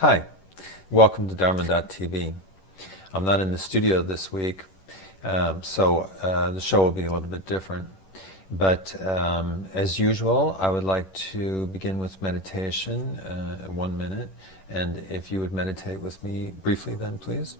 Hi, welcome to Dharma.tv. I'm not in the studio this week, so the show will be a little bit different. But as usual, I would like to begin with meditation, 1 minute. And if you would meditate with me briefly then, please.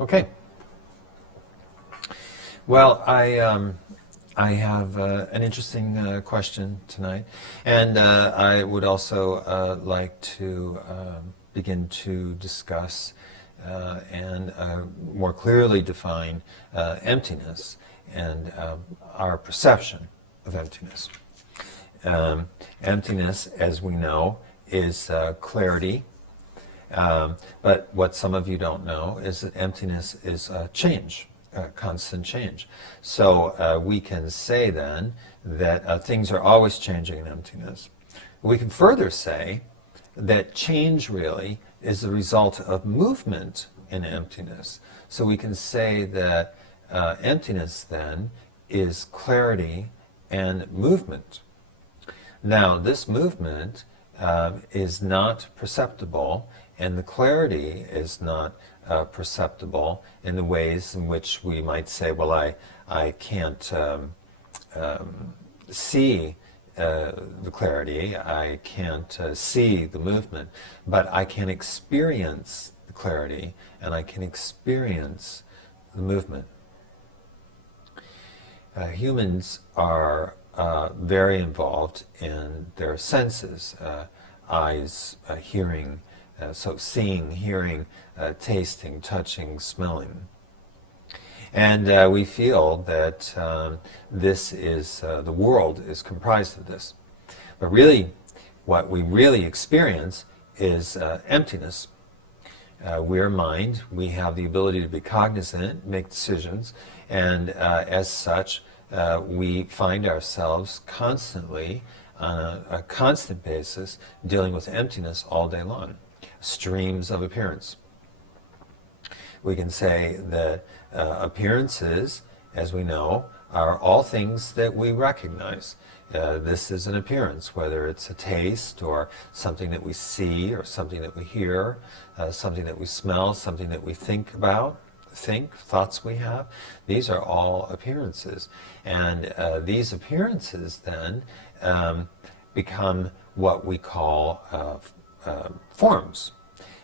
Okay. Well, I have an interesting question tonight, and I would also like to begin to discuss and more clearly define emptiness and our perception of emptiness. Emptiness, as we know, is clarity. But what some of you don't know is that emptiness is change, constant change. So we can say then that things are always changing in emptiness. We can further say that change really is the result of movement in emptiness. So we can say that emptiness then is clarity and movement. Now, this movement is not perceptible, and the clarity is not perceptible in the ways in which we might say, well, I can't see the clarity, I can't see the movement, but I can experience the clarity and I can experience the movement. Humans are very involved in their senses, eyes, hearing, so seeing, hearing, tasting, touching, smelling. And we feel that this is, the world is comprised of this. But really, what we really experience is emptiness. We're mind, we have the ability to be cognizant, make decisions, and as such, we find ourselves constantly, on a constant basis, dealing with emptiness all day long. Streams of appearance. We can say that appearances, as we know, are all things that we recognize. This is an appearance, whether it's a taste or something that we see or something that we hear, something that we smell, something that we think about, thoughts we have. These are all appearances. And these appearances then become what we call forms.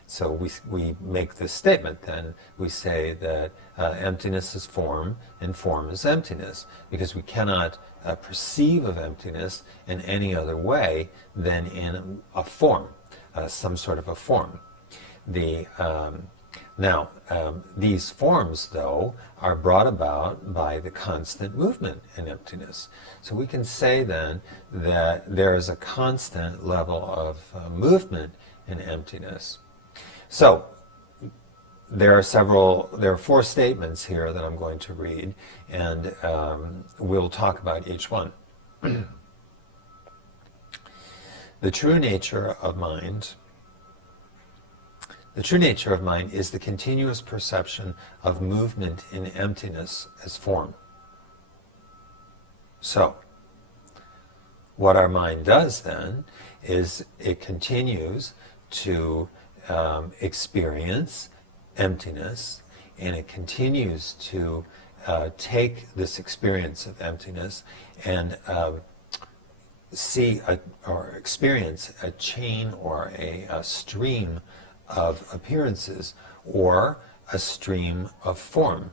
So we make this statement then, we say that emptiness is form and form is emptiness, because we cannot perceive of emptiness in any other way than in a form, some sort of a form. Now, these forms, though, are brought about by the constant movement in emptiness. So we can say then that there is a constant level of movement in emptiness. So there are 4 statements here that I'm going to read, and we'll talk about each one. The true nature of mind. The true nature of mind is the continuous perception of movement in emptiness as form. So, what our mind does then is it continues to experience emptiness, and it continues to take this experience of emptiness and see or experience a chain or a stream of appearances or a stream of form.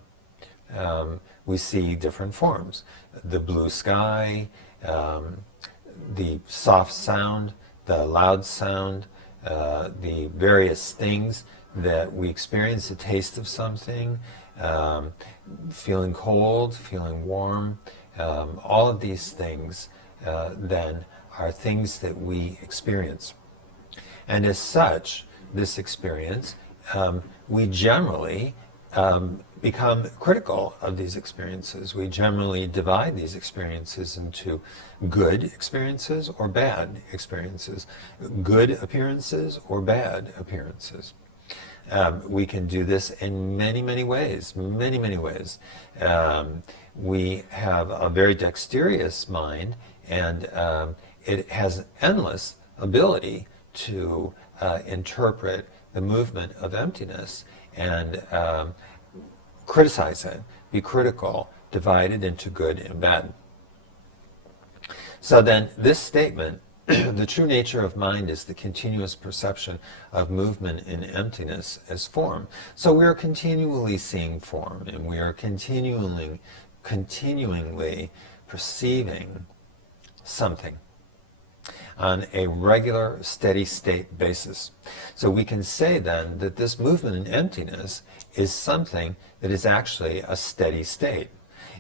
We see different forms. The blue sky, the soft sound, the loud sound, the various things that we experience, the taste of something, feeling cold, feeling warm, all of these things then are things that we experience. And as such, this experience, we generally become critical of these experiences. We generally divide these experiences into good experiences or bad experiences, good appearances or bad appearances. We can do this in many, many ways, many, many ways. We have a very dexterous mind, and it has endless ability to interpret the movement of emptiness and criticize it, be critical, divide it into good and bad. So then this statement, the true nature of mind is the continuous perception of movement in emptiness as form. So we are continually seeing form, and we are continually perceiving something on a regular, steady state basis. So we can say then that this movement in emptiness is something that is actually a steady state.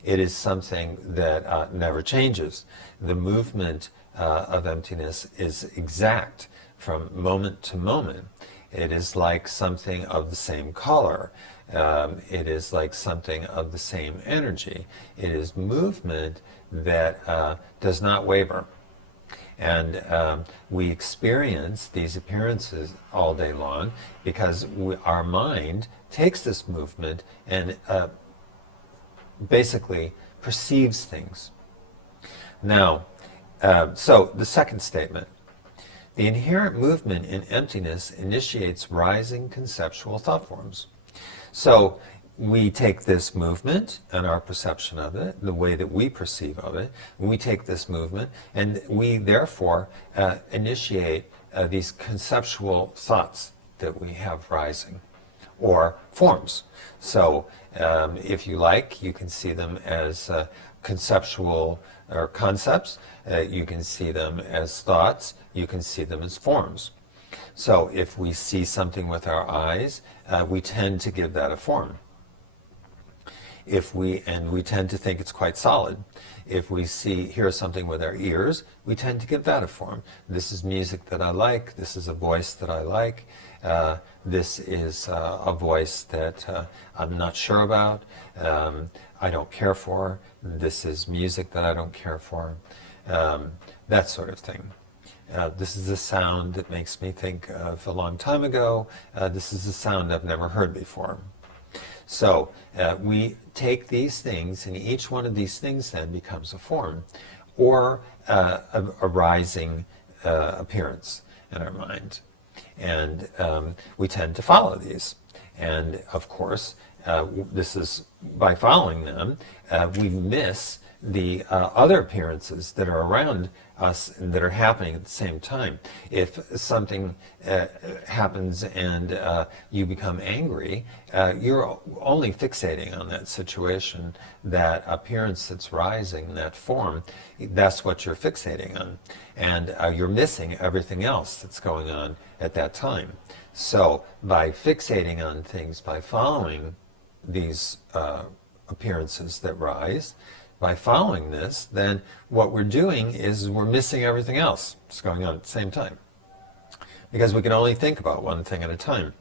It is something that never changes. The movement of emptiness is exact from moment to moment. It is like something of the same color. It is like something of the same energy. It is movement that does not waver. And we experience these appearances all day long because our mind takes this movement and basically perceives things. Now, so the second statement, the inherent movement in emptiness initiates rising conceptual thought forms. So we take this movement and our perception of it, the way that we perceive of it, we take this movement and we therefore initiate these conceptual thoughts that we have rising, or forms. So if you like, you can see them as conceptual or concepts, you can see them as thoughts, you can see them as forms. So if we see something with our eyes, we tend to give that a form. And we tend to think it's quite solid. If we hear something with our ears, we tend to give that a form. This is music that I like, this is a voice that I like, this is a voice that I'm not sure about, I don't care for, this is music that I don't care for, that sort of thing. This is a sound that makes me think of a long time ago, this is a sound I've never heard before. So we take these things, and each one of these things then becomes a form or a rising appearance in our mind. And we tend to follow these. And of course, this is by following them, we miss the other appearances that are around us and that are happening at the same time. If something happens and you become angry, you're only fixating on that situation, that appearance that's rising, that form, that's what you're fixating on. And you're missing everything else that's going on at that time. So by fixating on things, by following these appearances that rise, by following this, then what we're doing is we're missing everything else that's going on at the same time. Because we can only think about one thing at a time.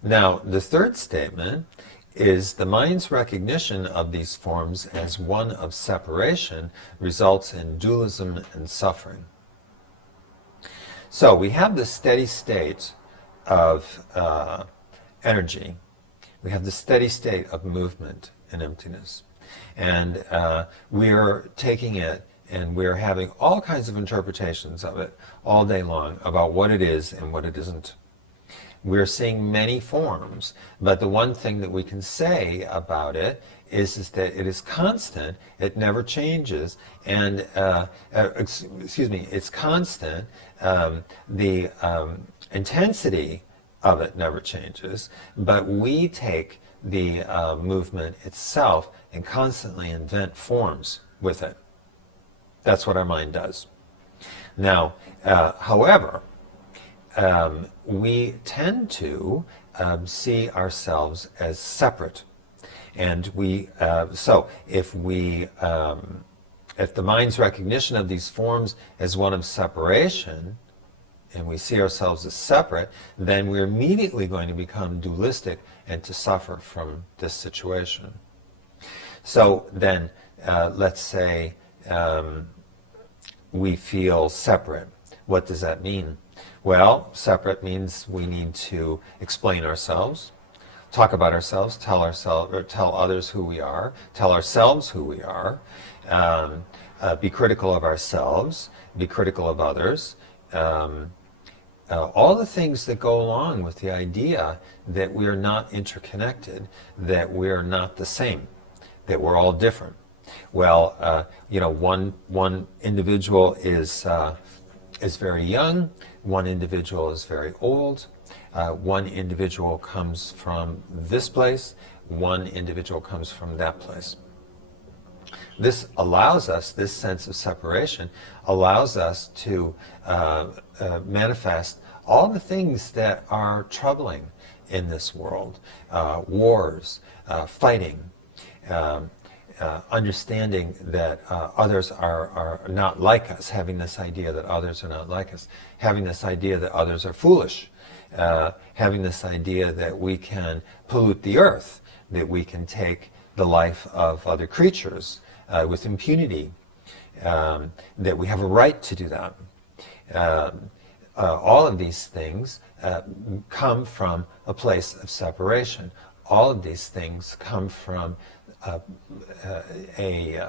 Now, the third statement is the mind's recognition of these forms as one of separation results in dualism and suffering. So we have the steady state of energy. We have the steady state of movement and emptiness. And we're taking it and we're having all kinds of interpretations of it all day long about what it is and what it isn't. We're seeing many forms, but the one thing that we can say about it is that it is constant, it never changes, and, it's constant, the intensity of it never changes, but we take the movement itself and constantly invent forms with it. That's what our mind does. Now, however, we tend to see ourselves as separate, and so if the mind's recognition of these forms as one of separation, and we see ourselves as separate, then we're immediately going to become dualistic and to suffer from this situation. So then, let's say we feel separate. What does that mean? Well, separate means we need to explain ourselves, talk about ourselves, tell others who we are, tell ourselves who we are, be critical of ourselves, be critical of others. All the things that go along with the idea that we are not interconnected, that we are not the same, that we're all different. Well, one individual is very young, one individual is very old, one individual comes from this place, one individual comes from that place. This allows us, this sense of separation allows us to manifest all the things that are troubling in this world. Wars, fighting, understanding that others are not like us, having this idea that others are not like us, having this idea that others are foolish, having this idea that we can pollute the earth, that we can take the life of other creatures with impunity, that we have a right to do that. All of these things come from a place of separation. All of these things come from a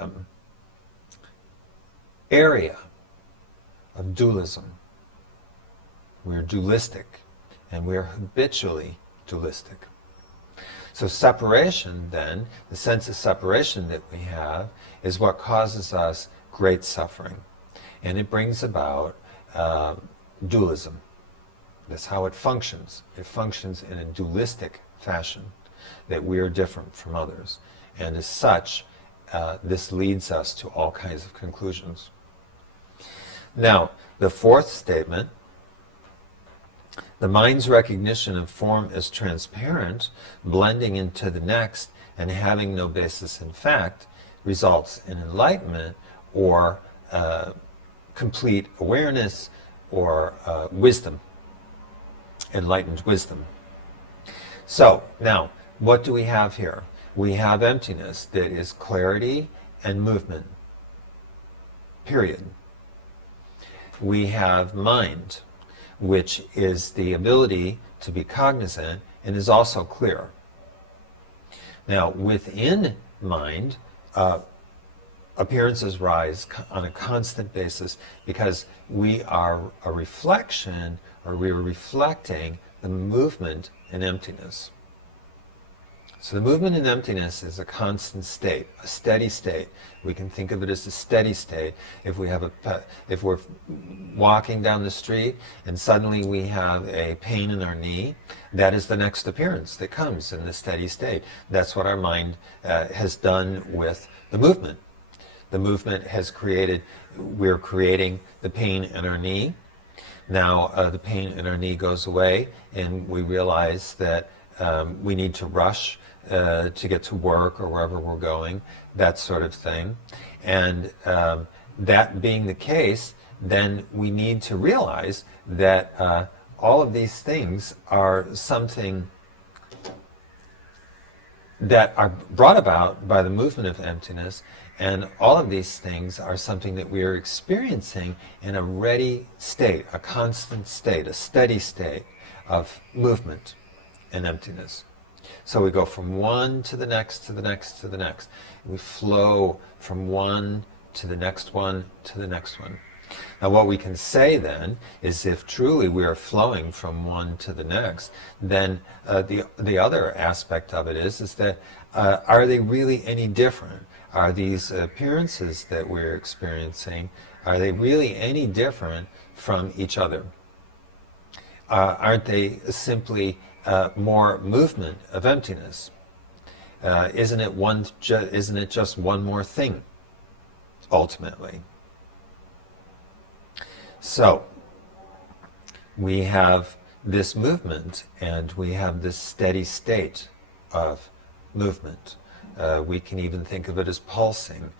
area of dualism. We're dualistic, and we're habitually dualistic. So separation, then, the sense of separation that we have, is what causes us great suffering. And it brings about dualism. That's how it functions. It functions in a dualistic fashion, that we are different from others. And as such, this leads us to all kinds of conclusions. Now, the fourth statement, the mind's recognition of form as transparent, blending into the next, and having no basis in fact, results in enlightenment or complete awareness or wisdom, enlightened wisdom. So, now, what do we have here? We have emptiness that is clarity and movement, period. We have mind, which is the ability to be cognizant and is also clear. Now, within mind, appearances rise on a constant basis because we are a reflection, or we are reflecting the movement in emptiness. So the movement in emptiness is a constant state, a steady state. We can think of it as a steady state. If we're walking down the street and suddenly we have a pain in our knee, that is the next appearance that comes in the steady state. That's what our mind has done with the movement. The movement has created, we're creating the pain in our knee. Now the pain in our knee goes away and we realize that we need to rush to get to work or wherever we're going, that sort of thing. And that being the case, then we need to realize that all of these things are something that are brought about by the movement of emptiness, and all of these things are something that we are experiencing in a ready state, a constant state, a steady state of movement and emptiness. So we go from one to the next, to the next, to the next. We flow from one to the next one, to the next one. Now what we can say then is if truly we are flowing from one to the next, then the other aspect of it is that are they really any different? Are these appearances that we're experiencing, are they really any different from each other? Aren't they simply more movement of emptiness? Isn't it just one more thing, ultimately? So, we have this movement, and we have this steady state of movement. We can even think of it as pulsing,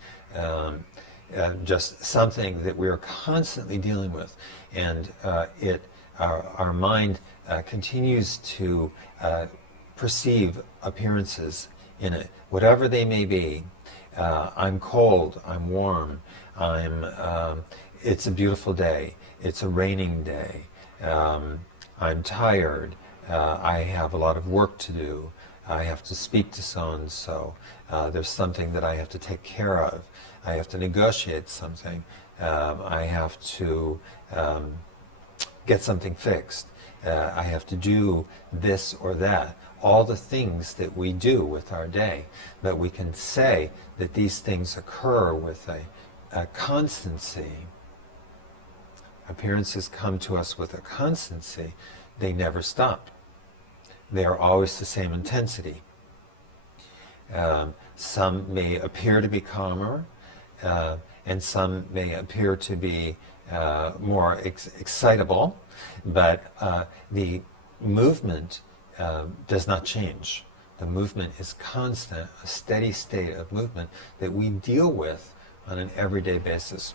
just something that we are constantly dealing with, and our mind continues to perceive appearances in it, whatever they may be. I'm cold, I'm warm, it's a beautiful day, it's a raining day, I'm tired, I have a lot of work to do, I have to speak to so-and-so, there's something that I have to take care of, I have to negotiate something, I have to get something fixed, I have to do this or that. All the things that we do with our day, but we can say that these things occur with a constancy. Appearances come to us with a constancy. They never stop. They are always the same intensity. Some may appear to be calmer, and some may appear to be more excitable, but the movement does not change. The movement is constant, a steady state of movement that we deal with on an everyday basis.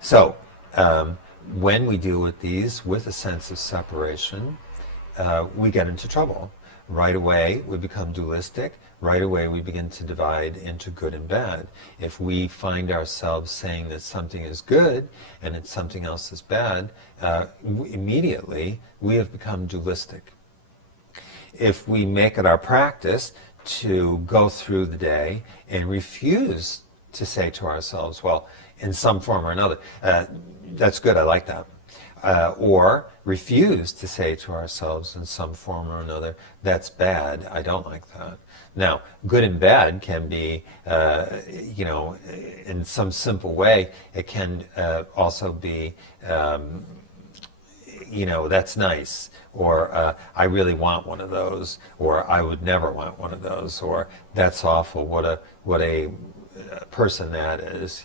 So, when we deal with these with a sense of separation, we get into trouble. Right away, we become dualistic. Right away, we begin to divide into good and bad. If we find ourselves saying that something is good and that something else is bad, immediately we have become dualistic. If we make it our practice to go through the day and refuse to say to ourselves, well, in some form or another, that's good, I like that. Or refuse to say to ourselves in some form or another, that's bad, I don't like that. Now, good and bad can be, in some simple way, it can also be, that's nice, or I really want one of those, or I would never want one of those, or that's awful, what a person that is,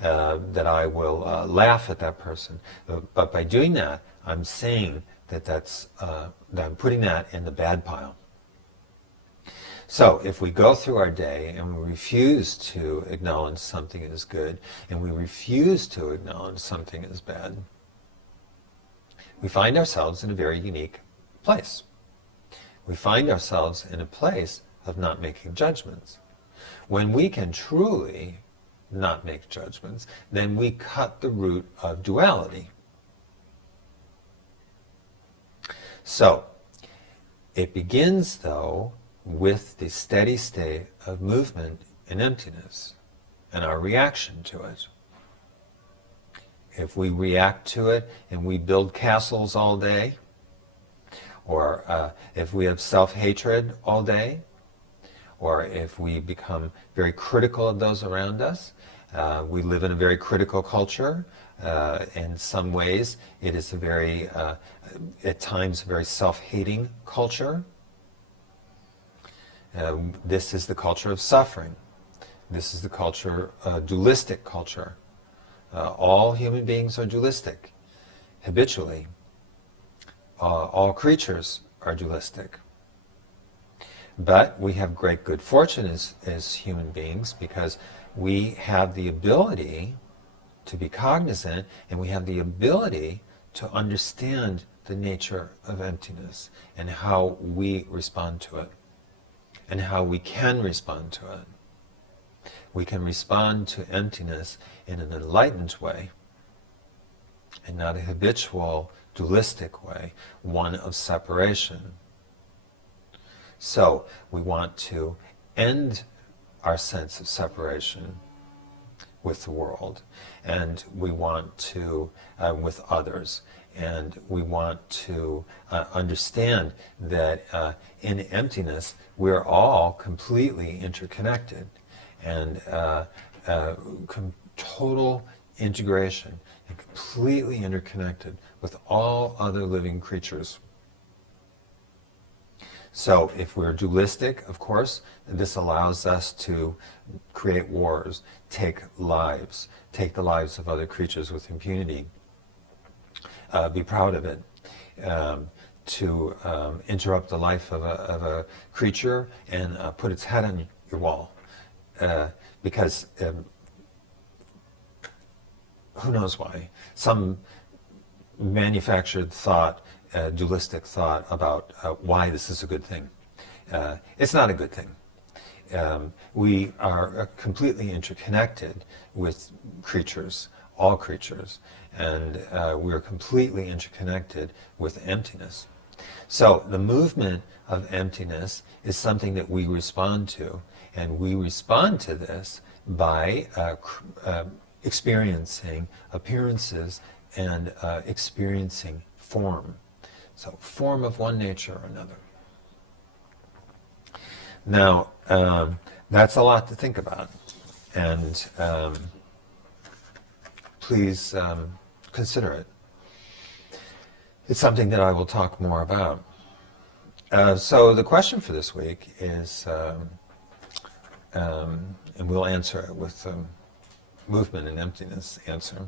that I will laugh at that person. But by doing that, I'm saying that I'm putting that in the bad pile. So if we go through our day and we refuse to acknowledge something as good, and we refuse to acknowledge something as bad, we find ourselves in a very unique place. We find ourselves in a place of not making judgments. When we can truly not make judgments, then we cut the root of duality. So, it begins, though, with the steady state of movement and emptiness, and our reaction to it. If we react to it and we build castles all day, or if we have self-hatred all day, or if we become very critical of those around us, we live in a very critical culture. In some ways, it is a very, at times, a very self-hating culture. This is the culture of suffering. This is the culture, dualistic culture. All human beings are dualistic, habitually. All creatures are dualistic. But we have great good fortune as human beings, because we have the ability to be cognizant, and we have the ability to understand the nature of emptiness and how we respond to it, and how we can respond to it. We can respond to emptiness in an enlightened way, and not a habitual, dualistic way, one of separation. So, we want to end our sense of separation with the world, and we want to, with others, and we want to understand that in emptiness we're all completely interconnected, and total integration and completely interconnected with all other living creatures. So if we're dualistic, of course, this allows us to create wars, take the lives of other creatures with impunity, be proud of it, to interrupt the life of a creature and put its head on your wall. Because who knows why? Some manufactured thought, dualistic thought about why this is a good thing. It's not a good thing. We are completely interconnected with creatures, all creatures, and we're completely interconnected with emptiness. So the movement of emptiness is something that we respond to, and we respond to this by experiencing appearances and experiencing form. So form of one nature or another. Now, that's a lot to think about, and please consider it. It's something that I will talk more about. So the question for this week is, and we'll answer it with movement and emptiness answer.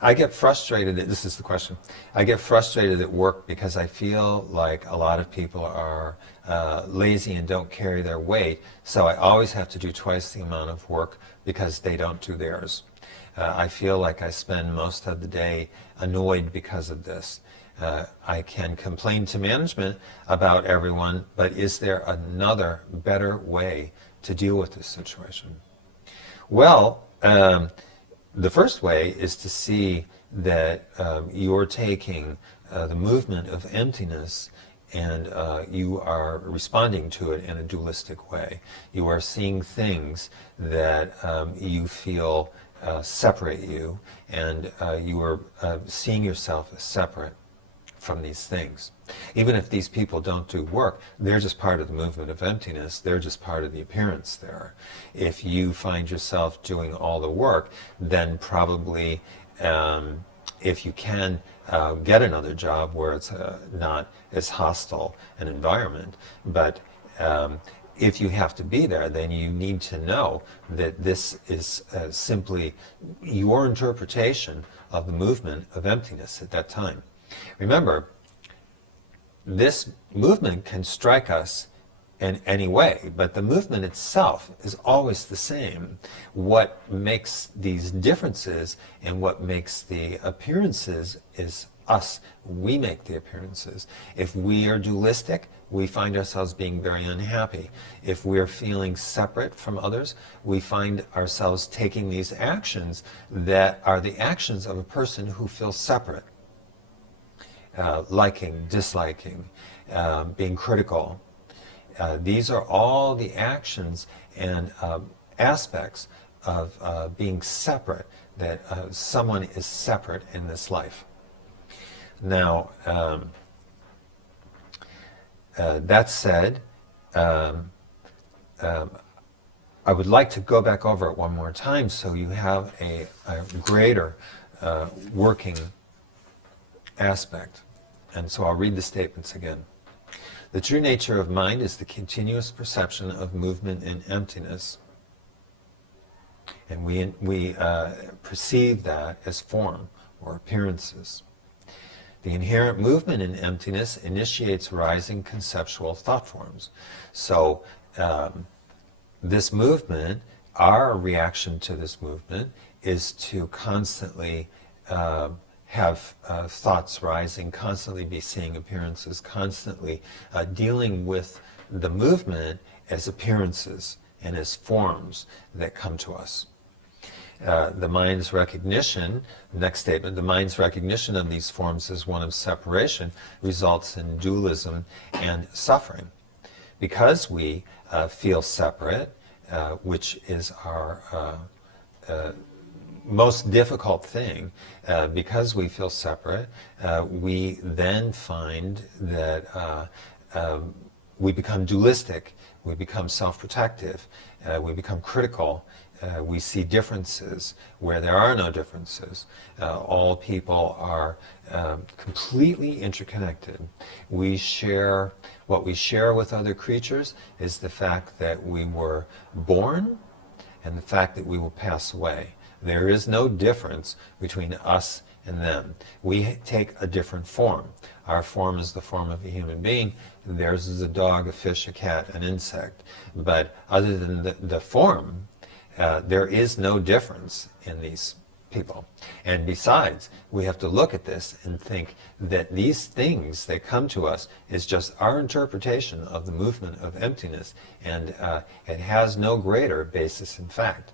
I get frustrated, this is the question, I get frustrated at work because I feel like a lot of people are lazy and don't carry their weight, so I always have to do twice the amount of work because they don't do theirs. I feel like I spend most of the day annoyed because of this. I can complain to management about everyone, but is there another, better way to deal with this situation? Well, the first way is to see that you're taking the movement of emptiness and you are responding to it in a dualistic way. You are seeing things that you feel separate you, and you are seeing yourself as separate from these things. Even if these people don't do work, they're just part of the movement of emptiness, they're just part of the appearance there. If you find yourself doing all the work, then probably if you can get another job where it's not as hostile an environment, but if you have to be there, then you need to know that this is simply your interpretation of the movement of emptiness at that time. Remember, this movement can strike us in any way, but the movement itself is always the same. What makes these differences and what makes the appearances is us. We make the appearances. If we are dualistic, we find ourselves being very unhappy. If we're feeling separate from others, we find ourselves taking these actions that are the actions of a person who feels separate. Liking, disliking, being critical. These are all the actions and aspects of being separate, that someone is separate in this life. Now, that said, I would like to go back over it one more time so you have a greater working aspect. And so I'll read the statements again. The true nature of mind is the continuous perception of movement in emptiness. And we perceive that as form or appearances. The inherent movement in emptiness initiates rising conceptual thought forms. So this movement, our reaction to this movement, is to constantly have thoughts rising, constantly be seeing appearances, constantly dealing with the movement as appearances and as forms that come to us. The mind's recognition, next statement, the mind's recognition of these forms as one of separation results in dualism and suffering. Because we feel separate, which is our most difficult thing, because we feel separate, we then find that we become dualistic, we become self-protective, we become critical, we see differences where there are no differences. All people are completely interconnected. What we share with other creatures is the fact that we were born and the fact that we will pass away. There is no difference between us and them. We take a different form. Our form is the form of a human being. Theirs is a dog, a fish, a cat, an insect. But other than the form, there is no difference in these people. And besides, we have to look at this and think that these things that come to us is just our interpretation of the movement of emptiness, and it has no greater basis in fact.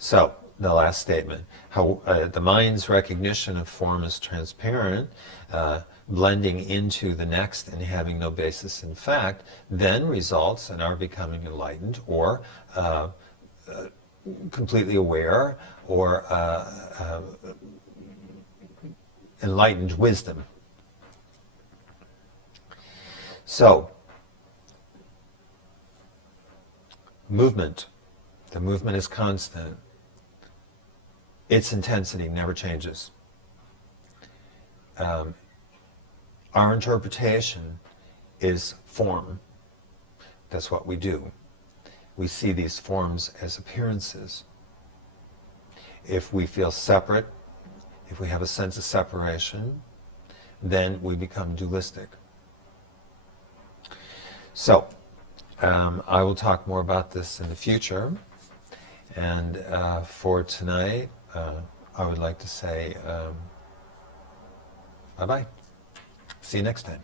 So, the last statement, how the mind's recognition of form is transparent, blending into the next and having no basis in fact, then results in our becoming enlightened, or completely aware, or enlightened wisdom. So, movement. The movement is constant. Its intensity never changes. Our interpretation is form. That's what we do. We see these forms as appearances. If we feel separate, if we have a sense of separation, then we become dualistic. So, I will talk more about this in the future. And for tonight, I would like to say bye-bye. See you next time.